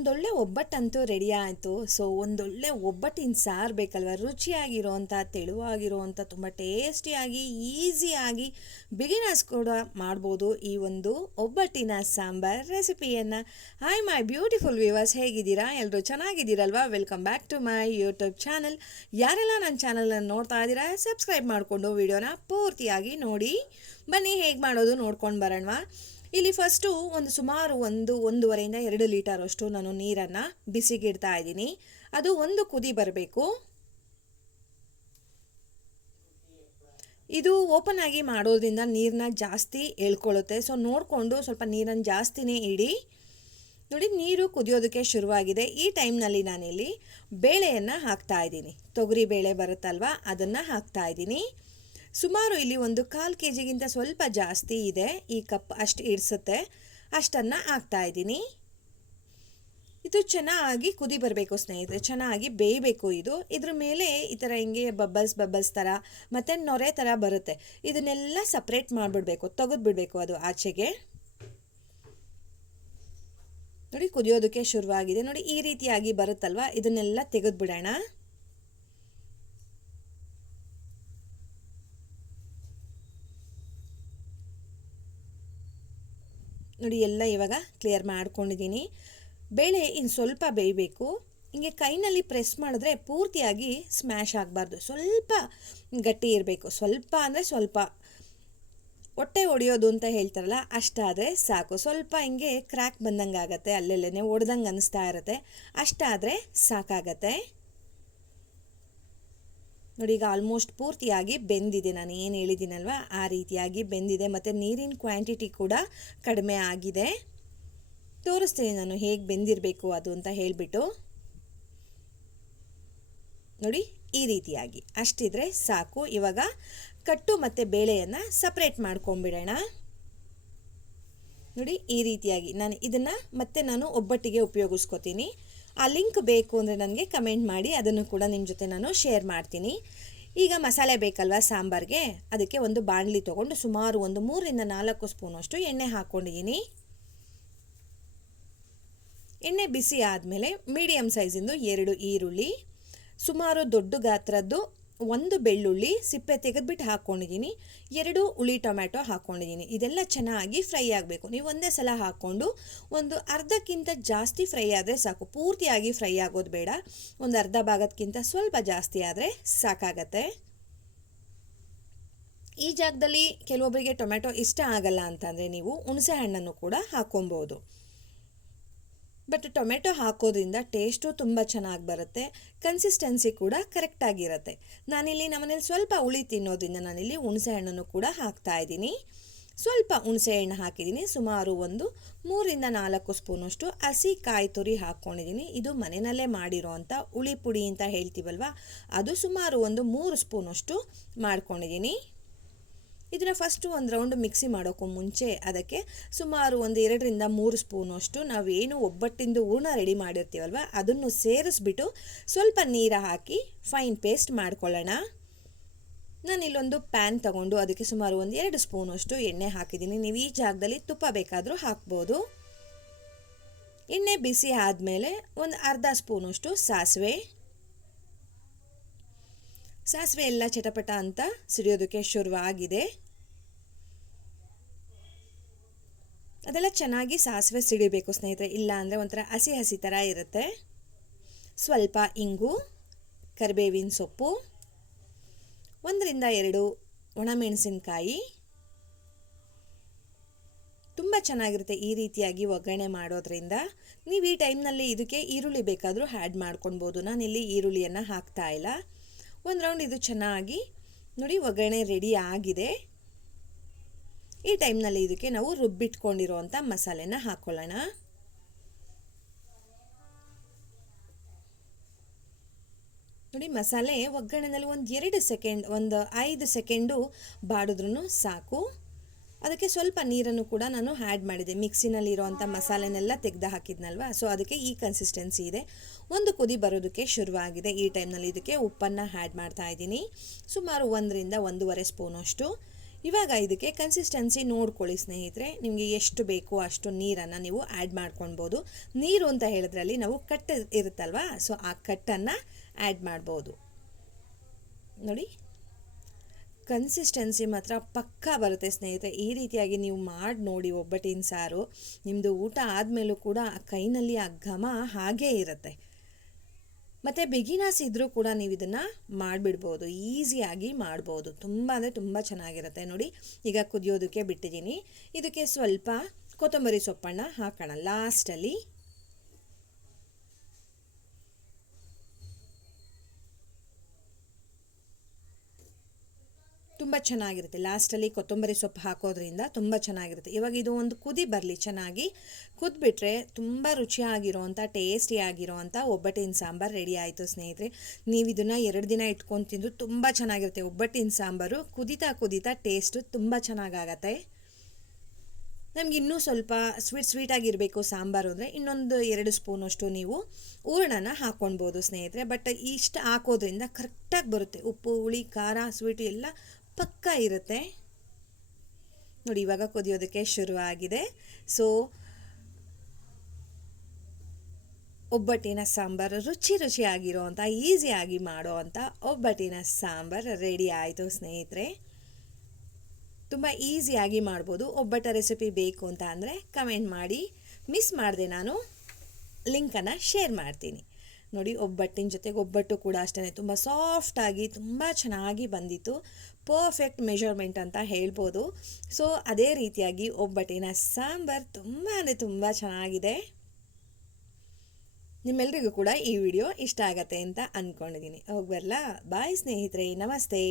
ಒಂದೊಳ್ಳೆ ಒಬ್ಬಟ್ಟಂತೂ ರೆಡಿ ಆಯಿತು. ಸೊ ಒಂದೊಳ್ಳೆ ಒಬ್ಬಟ್ಟಿನ ಸಾರು ಬೇಕಲ್ವ? ರುಚಿಯಾಗಿರೋವಂಥ ತೆಳುವಾಗಿರುವಂಥ ತುಂಬ ಟೇಸ್ಟಿಯಾಗಿ ಈಸಿಯಾಗಿ ಬಿಗಿನರ್ಸ್ ಕೂಡ ಮಾಡ್ಬೋದು ಈ ಒಂದು ಒಬ್ಬಟ್ಟಿನ ಸಾಂಬಾರ್ ರೆಸಿಪಿಯನ್ನು. ಹಾಯ್ ಮೈ ಬ್ಯೂಟಿಫುಲ್ ವ್ಯೂವರ್ಸ್ ಹೇಗಿದ್ದೀರಾ? ಎಲ್ಲರೂ ಚೆನ್ನಾಗಿದ್ದೀರಲ್ವಾ? Welcome back to my YouTube channel ಯಾರೆಲ್ಲ ನನ್ನ ಚಾನಲನ್ನು ನೋಡ್ತಾ ಇದ್ದೀರಾ ಸಬ್ಸ್ಕ್ರೈಬ್ ಮಾಡಿಕೊಂಡು ವಿಡಿಯೋನ ಪೂರ್ತಿಯಾಗಿ ನೋಡಿ. ಬನ್ನಿ, ಹೇಗೆ ಮಾಡೋದು ನೋಡ್ಕೊಂಡು ಬರೋಣವಾ. ಇಲ್ಲಿ ಫಸ್ಟು ಒಂದು ಸುಮಾರು ಒಂದು, ಒಂದೂವರೆಯಿಂದ ಎರಡು ಲೀಟರ್ ಅಷ್ಟು ನಾನು ನೀರನ್ನು ಬಿಸಿಗಿಡ್ತಾ ಇದ್ದೀನಿ. ಅದು ಒಂದು ಕುದಿ ಬರಬೇಕು. ಇದು ಓಪನ್ ಆಗಿ ಮಾಡೋದ್ರಿಂದ ನೀರನ್ನ ಜಾಸ್ತಿ ಎಳ್ಕೊಳ್ಳುತ್ತೆ ಸೊ ನೋಡಿಕೊಂಡು ಸ್ವಲ್ಪ ನೀರನ್ನು ಜಾಸ್ತಿನೇ ಇಡಿ. ನೋಡಿ, ನೀರು ಕುದಿಯೋದಕ್ಕೆ ಶುರುವಾಗಿದೆ. ಈ ಟೈಮ್ನಲ್ಲಿ ನಾನಿಲ್ಲಿ ಬೇಳೆಯನ್ನು ಹಾಕ್ತಾ ಇದ್ದೀನಿ. ತೊಗರಿ ಬೇಳೆ ಬರುತ್ತಲ್ವ, ಅದನ್ನು ಹಾಕ್ತಾ ಇದ್ದೀನಿ. ಸುಮಾರು ಇಲ್ಲಿ ಒಂದು ಕಾಲು ಕೆ ಜಿಗಿಂತ ಸ್ವಲ್ಪ ಜಾಸ್ತಿ ಇದೆ. ಈ ಕಪ್ ಅಷ್ಟು ಇಡಿಸುತ್ತೆ ಅಷ್ಟನ್ನು ಹಾಕ್ತಾ ಇದ್ದೀನಿ. ಇದು ಚೆನ್ನಾಗಿ ಕುದಿ ಬರಬೇಕು ಸ್ನೇಹಿತರೆ. ಚೆನ್ನಾಗಿ ಬೇಯಬೇಕು ಇದು. ಇದ್ರ ಮೇಲೆ ಈ ಥರ ಹಿಂಗೆ ಬಬ್ಬಲ್ಸ್ ಬಬ್ಬಲ್ಸ್ ಥರ ಮತ್ತು ನೊರೆ ಥರ ಬರುತ್ತೆ. ಇದನ್ನೆಲ್ಲ ಸಪ್ರೇಟ್ ಮಾಡಿಬಿಡ್ಬೇಕು. ತೆಗೆದುಬಿಡ್ಬೇಕು ಅದು ಆಚೆಗೆ. ನೋಡಿ ಕುದಿಯೋದಕ್ಕೆ ಶುರುವಾಗಿದೆ. ನೋಡಿ ಈ ರೀತಿಯಾಗಿ ಬರುತ್ತಲ್ವ? ಇದನ್ನೆಲ್ಲ ತೆಗೆದುಬಿಡೋಣ. ನೋಡಿ ಎಲ್ಲ ಇವಾಗ ಕ್ಲಿಯರ್ ಮಾಡ್ಕೊಂಡಿದ್ದೀನಿ. ಬೇಳೆ ಇನ್ನು ಸ್ವಲ್ಪ ಬೇಯಬೇಕು. ಹಿಂಗೆ ಕೈನಲ್ಲಿ ಪ್ರೆಸ್ ಮಾಡಿದ್ರೆ ಪೂರ್ತಿಯಾಗಿ ಸ್ಮ್ಯಾಶ್ ಆಗಬಾರ್ದು. ಸ್ವಲ್ಪ ಗಟ್ಟಿ ಇರಬೇಕು. ಸ್ವಲ್ಪ ಅಂದರೆ ಸ್ವಲ್ಪ. ಹೊಟ್ಟೆ ಹೊಡೆಯೋದು ಅಂತ ಹೇಳ್ತಾರಲ್ಲ ಅಷ್ಟಾದರೆ ಸಾಕು. ಸ್ವಲ್ಪ ಹಿಂಗೆ ಕ್ರ್ಯಾಕ್ ಬಂದಂಗೆ ಆಗುತ್ತೆ ಅಲ್ಲೆಲ್ಲೇ ಒಡೆದಂಗೆ ಅನಿಸ್ತಾ ಇರುತ್ತೆ. ಅಷ್ಟಾದರೆ ಸಾಕಾಗತ್ತೆ. ನೋಡಿ, ಈಗ ಆಲ್ಮೋಸ್ಟ್ ಪೂರ್ತಿಯಾಗಿ ಬೆಂದಿದೆ. ನಾನು ಏನು ಹೇಳಿದ್ದೀನಲ್ವ, ಆ ರೀತಿಯಾಗಿ ಬೆಂದಿದೆ. ಮತ್ತು ನೀರಿನ ಕ್ವಾಂಟಿಟಿ ಕೂಡ ಕಡಿಮೆ ಆಗಿದೆ. ತೋರಿಸ್ತೀನಿ ನಾನು ಹೇಗೆ ಬೆಂದಿರಬೇಕು ಅದು ಅಂತ ಹೇಳಿಬಿಟ್ಟು. ನೋಡಿ, ಈ ರೀತಿಯಾಗಿ. ಅಷ್ಟಿದ್ರೆ ಸಾಕು. ಇವಾಗ ಕಟ್ಟು ಮತ್ತು ಬೇಳೆಯನ್ನು ಸಪ್ರೇಟ್ ಮಾಡ್ಕೊಂಬಿಡೋಣ. ನೋಡಿ, ಈ ರೀತಿಯಾಗಿ. ನಾನು ಇದನ್ನು ಮತ್ತೆ ನಾನು ಒಬ್ಬಟ್ಟಿಗೆ ಉಪಯೋಗಿಸ್ಕೋತೀನಿ. ಆ ಲಿಂಕ್ ಬೇಕು ಅಂದರೆ ನನಗೆ ಕಮೆಂಟ್ ಮಾಡಿ, ಅದನ್ನು ಕೂಡ ನಿಮ್ಮ ಜೊತೆ ನಾನು ಶೇರ್ ಮಾಡ್ತೀನಿ. ಈಗ ಮಸಾಲೆ ಬೇಕಲ್ವ ಸಾಂಬಾರಿಗೆ? ಅದಕ್ಕೆ ಒಂದು ಬಾಣಲಿ ತೊಗೊಂಡು ಸುಮಾರು ಒಂದು ಮೂರರಿಂದ ನಾಲ್ಕು ಸ್ಪೂನಷ್ಟು ಎಣ್ಣೆ ಹಾಕ್ಕೊಂಡಿದ್ದೀನಿ ಎಣ್ಣೆ ಬಿಸಿ ಆದಮೇಲೆ ಮೀಡಿಯಮ್ ಸೈಜಿಂದು ಎರಡು ಈರುಳ್ಳಿ, ಸುಮಾರು ದೊಡ್ಡ ಗಾತ್ರದ್ದು ಒಂದು ಬೆಳ್ಳುಳ್ಳಿ ಸಿಪ್ಪೆ ತೆಗೆದುಬಿಟ್ಟು ಹಾಕ್ಕೊಂಡಿದ್ದೀನಿ. ಎರಡು ಹುಳಿ ಟೊಮ್ಯಾಟೊ ಹಾಕ್ಕೊಂಡಿದ್ದೀನಿ. ಇದೆಲ್ಲ ಚೆನ್ನಾಗಿ ಫ್ರೈ ಆಗಬೇಕು. ನೀವು ಒಂದೇ ಸಲ ಹಾಕ್ಕೊಂಡು ಒಂದು ಅರ್ಧಕ್ಕಿಂತ ಜಾಸ್ತಿ ಫ್ರೈ ಆದರೆ ಸಾಕು. ಪೂರ್ತಿಯಾಗಿ ಫ್ರೈ ಆಗೋದು ಬೇಡ. ಒಂದು ಅರ್ಧ ಭಾಗದಕ್ಕಿಂತ ಸ್ವಲ್ಪ ಜಾಸ್ತಿ ಆದರೆ ಸಾಕಾಗತ್ತೆ. ಈ ಜಾಗದಲ್ಲಿ ಕೆಲವೊಬ್ಬರಿಗೆ ಟೊಮೆಟೊ ಇಷ್ಟ ಆಗಲ್ಲ ಅಂತಂದರೆ ನೀವು ಹುಣಸೆ ಹಣ್ಣನ್ನು ಕೂಡ ಹಾಕ್ಕೊಬೋದು. ಬಟ್ ಟೊಮೆಟೊ ಹಾಕೋದ್ರಿಂದ ಟೇಸ್ಟು ತುಂಬ ಚೆನ್ನಾಗಿ ಬರುತ್ತೆ ಕನ್ಸಿಸ್ಟೆನ್ಸಿ ಕೂಡ ಕರೆಕ್ಟಾಗಿರುತ್ತೆ ನಾನಿಲ್ಲಿ ನಮ್ಮನೇಲಿ ಸ್ವಲ್ಪ ಹುಳಿ ತಿನ್ನೋದ್ರಿಂದ ನಾನಿಲ್ಲಿ ಹುಣಸೆ ಹಣ್ಣನ್ನು ಕೂಡ ಹಾಕ್ತಾ ಇದ್ದೀನಿ. ಸ್ವಲ್ಪ ಹುಣಸೆ ಹಣ್ಣು ಹಾಕಿದ್ದೀನಿ, ಸುಮಾರು ಒಂದು ಮೂರಿಂದ ನಾಲ್ಕು ಸ್ಪೂನಷ್ಟು ಹಸಿ ಕಾಯಿ ತುರಿ ಹಾಕ್ಕೊಂಡಿದ್ದೀನಿ. ಇದು ಮನೆಯಲ್ಲೇ ಮಾಡಿರೋ ಅಂಥ ಹುಳಿ ಪುಡಿ ಅಂತ ಹೇಳ್ತೀವಲ್ವ, ಅದು ಸುಮಾರು ಒಂದು ಮೂರು ಸ್ಪೂನಷ್ಟು ಮಾಡ್ಕೊಂಡಿದ್ದೀನಿ. ಇದನ್ನು ಫಸ್ಟು ಒಂದು ರೌಂಡ್ ಮಿಕ್ಸಿ ಮಾಡೋಕ್ಕೂ ಮುಂಚೆ ಅದಕ್ಕೆ ಸುಮಾರು ಒಂದು ಎರಡರಿಂದ ಮೂರು ಸ್ಪೂನಷ್ಟು ನಾವೇನು ಒಬ್ಬಟ್ಟಿಂದು ಹೂರ್ಣ ರೆಡಿ ಮಾಡಿರ್ತೀವಲ್ವ, ಅದನ್ನು ಸೇರಿಸ್ಬಿಟ್ಟು ಸ್ವಲ್ಪ ನೀರು ಹಾಕಿ ಫೈನ್ ಪೇಸ್ಟ್ ಮಾಡ್ಕೊಳ್ಳೋಣ. ನಾನು ಇಲ್ಲೊಂದು ಪ್ಯಾನ್ ತಗೊಂಡು ಅದಕ್ಕೆ ಸುಮಾರು ಒಂದು ಎರಡು ಸ್ಪೂನಷ್ಟು ಎಣ್ಣೆ ಹಾಕಿದ್ದೀನಿ. ನೀವು ಈ ಜಾಗದಲ್ಲಿ ತುಪ್ಪ ಬೇಕಾದರೂ ಹಾಕ್ಬೋದು. ಎಣ್ಣೆ ಬಿಸಿ ಆದಮೇಲೆ ಒಂದು ಅರ್ಧ ಸ್ಪೂನಷ್ಟು ಸಾಸಿವೆ. ಸಾಸಿವೆ ಎಲ್ಲ ಚಟಪಟ ಅಂತ ಸಿಡಿಯೋದಕ್ಕೆ ಶುರುವಾಗಿದೆ. ಅದೆಲ್ಲ ಚೆನ್ನಾಗಿ ಸಾಸಿವೆ ಸಿಡಿಬೇಕು ಸ್ನೇಹಿತರೆ. ಇಲ್ಲ ಅಂದರೆ ಒಂಥರ ಹಸಿ ಹಸಿ ಥರ ಇರುತ್ತೆ. ಸ್ವಲ್ಪ ಇಂಗು, ಕರಿಬೇವಿನ ಸೊಪ್ಪು, ಒಂದರಿಂದ ಎರಡು ಒಣಮೆಣಸಿನ್ಕಾಯಿ. ತುಂಬ ಚೆನ್ನಾಗಿರುತ್ತೆ ಈ ರೀತಿಯಾಗಿ ಒಗ್ಗರಣೆ ಮಾಡೋದ್ರಿಂದ. ನೀವು ಈ ಟೈಮ್ನಲ್ಲಿ ಇದಕ್ಕೆ ಈರುಳ್ಳಿ ಬೇಕಾದರೂ ಆ್ಯಡ್ ಮಾಡ್ಕೊಳ್ಬೋದು. ನಾನಿಲ್ಲಿ ಈರುಳ್ಳಿಯನ್ನು ಹಾಕ್ತಾ ಇಲ್ಲ. ಒಂದು ರೌಂಡ್ ಇದು ಚೆನ್ನಾಗಿ ನೋಡಿ ಒಗ್ಗರಣೆ ರೆಡಿ ಆಗಿದೆ. ಈ ಟೈಮ್ನಲ್ಲಿ ಇದಕ್ಕೆ ನಾವು ರುಬ್ಬಿಟ್ಕೊಂಡಿರುವಂಥ ಮಸಾಲೆನ ಹಾಕ್ಕೊಳ್ಳೋಣ ನೋಡಿ ಮಸಾಲೆ ಒಗ್ಗರಣೆನಲ್ಲಿ ಒಂದು ಎರಡು ಸೆಕೆಂಡ್ ಒಂದು ಐದು ಸೆಕೆಂಡು ಬಾಡಿದ್ರೂ ಸಾಕು. ಅದಕ್ಕೆ ಸ್ವಲ್ಪ ನೀರನ್ನು ಕೂಡ ನಾನು ಆ್ಯಡ್ ಮಾಡಿದೆ. ಮಿಕ್ಸಿನಲ್ಲಿ ಇರೋವಂಥ ಮಸಾಲೆನೆಲ್ಲ ತೆಗೆದು ಹಾಕಿದ್ನಲ್ವ? ಸೊ ಅದಕ್ಕೆ ಈ ಕನ್ಸಿಸ್ಟೆನ್ಸಿ ಇದೆ. ಒಂದು ಕುದಿ ಬರೋದಕ್ಕೆ ಶುರುವಾಗಿದೆ. ಈ ಟೈಮ್ನಲ್ಲಿ ಇದಕ್ಕೆ ಉಪ್ಪನ್ನು ಆ್ಯಡ್ ಮಾಡ್ತಾ ಇದ್ದೀನಿ. ಸುಮಾರು ಒಂದರಿಂದ ಒಂದೂವರೆ ಸ್ಪೂನಷ್ಟು ಇವಾಗ ಇದಕ್ಕೆ ಕನ್ಸಿಸ್ಟೆನ್ಸಿ ನೋಡ್ಕೊಳ್ಳಿ, ಸ್ನೇಹಿತರೆ. ನಿಮಗೆ ಎಷ್ಟು ಬೇಕು ಅಷ್ಟು ನೀರನ್ನು ನೀವು ಆ್ಯಡ್ ಮಾಡ್ಕೊಳ್ಬೋದು. ನೀರು ಅಂತ ಹೇಳಿದ್ರಲ್ಲಿ ನಾವು ಕಟ್ ಇರುತ್ತಲ್ವ? ಸೊ ಆ ಕಟ್ಟನ್ನು ಆ್ಯಡ್ ಮಾಡ್ಬೋದು. ನೋಡಿ. ಕನ್ಸಿಸ್ಟೆನ್ಸಿ ಮಾತ್ರ ಪಕ್ಕಾ ಬರುತ್ತೆ ಸ್ನೇಹಿತರೆ. ಈ ರೀತಿಯಾಗಿ ನೀವು ಮಾಡಿ ನೋಡಿ ಒಬ್ಬಟ್ಟಿನ ಸಾರು. ನಿಮ್ಮದು ಊಟ ಆದಮೇಲೂ ಕೂಡ ಆ ಕೈನಲ್ಲಿ ಆ ಘಮ ಹಾಗೇ ಇರುತ್ತೆ. ಮತ್ತು ಬಿಗಿನಾಸ್ ಇದ್ದರೂ ಕೂಡ ನೀವು ಇದನ್ನು ಮಾಡಿಬಿಡ್ಬೋದು. ಈಸಿಯಾಗಿ ಮಾಡ್ಬೋದು. ತುಂಬ ಅಂದರೆ ತುಂಬ ಚೆನ್ನಾಗಿರುತ್ತೆ ನೋಡಿ. ಈಗ ಕುದಿಯೋದಕ್ಕೆ ಬಿಟ್ಟಿದ್ದೀನಿ. ಇದಕ್ಕೆ ಸ್ವಲ್ಪ ಕೊತ್ತಂಬರಿ ಸೊಪ್ಪನ್ನು ಹಾಕೋಣ. ಲಾಸ್ಟಲ್ಲಿ ತುಂಬ ಚೆನ್ನಾಗಿರುತ್ತೆ. ಲಾಸ್ಟಲ್ಲಿ ಕೊತ್ತಂಬರಿ ಸೊಪ್ಪು ಹಾಕೋದ್ರಿಂದ ತುಂಬ ಚೆನ್ನಾಗಿರುತ್ತೆ. ಇವಾಗ ಇದು ಒಂದು ಕುದಿ ಬರಲಿ, ಚೆನ್ನಾಗಿ ಕುದ್ಬಿಟ್ರೆ ತುಂಬ ರುಚಿಯಾಗಿರೋವಂಥ ಟೇಸ್ಟಿಯಾಗಿರೋವಂಥ ಒಬ್ಬಟ್ಟಿನ ಸಾಂಬಾರು ರೆಡಿ ಆಯಿತು ಸ್ನೇಹಿತರೆ. ನೀವು ಇದನ್ನು ಎರಡು ದಿನ ಇಟ್ಕೊಂಡು ತಿಂದು ತುಂಬ ಚೆನ್ನಾಗಿರುತ್ತೆ. ಒಬ್ಬಟ್ಟಿನ ಸಾಂಬಾರು ಕುದಿತಾ ಕುದಿತಾ ಟೇಸ್ಟು ತುಂಬ ಚೆನ್ನಾಗಾಗತ್ತೆ. ನಮ್ಗೆ ಇನ್ನೂ ಸ್ವಲ್ಪ ಸ್ವೀಟ್ ಸ್ವೀಟಾಗಿರಬೇಕು ಸಾಂಬಾರು ಅಂದರೆ ಇನ್ನೊಂದು ಎರಡು ಸ್ಪೂನಷ್ಟು ನೀವು ಹೂರಣನ ಹಾಕ್ಕೊಳ್ಬೋದು ಸ್ನೇಹಿತರೆ. ಬಟ್ ಇಷ್ಟು ಹಾಕೋದ್ರಿಂದ ಕರೆಕ್ಟಾಗಿ ಬರುತ್ತೆ. ಉಪ್ಪು, ಹುಳಿ, ಖಾರ ಸ್ವೀಟು ಎಲ್ಲ ಪಕ್ಕ ಇರುತ್ತೆ. ನೋಡಿ, ಇವಾಗ ಕುದಿಯೋದಕ್ಕೆ ಶುರು ಆಗಿದೆ. ಸೊ ಒಬ್ಬಟ್ಟಿನ ಸಾಂಬಾರು ರುಚಿ ರುಚಿಯಾಗಿರೋವಂಥ ಈಸಿಯಾಗಿ ಮಾಡೋ ಅಂತ ಒಬ್ಬಟ್ಟಿನ ಸಾಂಬಾರು ರೆಡಿ ಆಯಿತು ಸ್ನೇಹಿತರೆ. ತುಂಬ ಈಸಿಯಾಗಿ ಮಾಡ್ಬೋದು. ಒಬ್ಬಟ್ಟ ರೆಸಿಪಿ ಬೇಕು ಅಂತ ಅಂದರೆ ಕಮೆಂಟ್ ಮಾಡಿ. ಮಿಸ್ ಮಾಡಿದೆ ನಾನು, ಲಿಂಕನ್ನು ಶೇರ್ ಮಾಡ್ತೀನಿ. ನೋಡಿ, ಒಬ್ಬಟ್ಟಿನ ಜೊತೆಗೆ ಒಬ್ಬಟ್ಟು ಕೂಡ ಅಷ್ಟೇ ತುಂಬ ಸಾಫ್ಟಾಗಿ ತುಂಬ ಚೆನ್ನಾಗಿ ಬಂದಿತ್ತು. ಪರ್ಫೆಕ್ಟ್ ಮೆಷರ್ಮೆಂಟ್ ಅಂತ ಹೇಳ್ಬೋದು. ಸೊ ಅದೇ ರೀತಿಯಾಗಿ ಒಬ್ಬಟ್ಟಿನ ಸಾಂಬಾರು ತುಂಬ ಅಂದರೆ ತುಂಬ ಚೆನ್ನಾಗಿದೆ. ನಿಮ್ಮೆಲ್ರಿಗೂ ಕೂಡ ಈ ವಿಡಿಯೋ ಇಷ್ಟ ಆಗತ್ತೆ ಅಂತ ಅಂದ್ಕೊಂಡಿದ್ದೀನಿ ಹೋಗ್ಬರ್ಲಾ? ಬರಲಾ ಬಾಯ್ ಸ್ನೇಹಿತರೆ. ನಮಸ್ತೆ.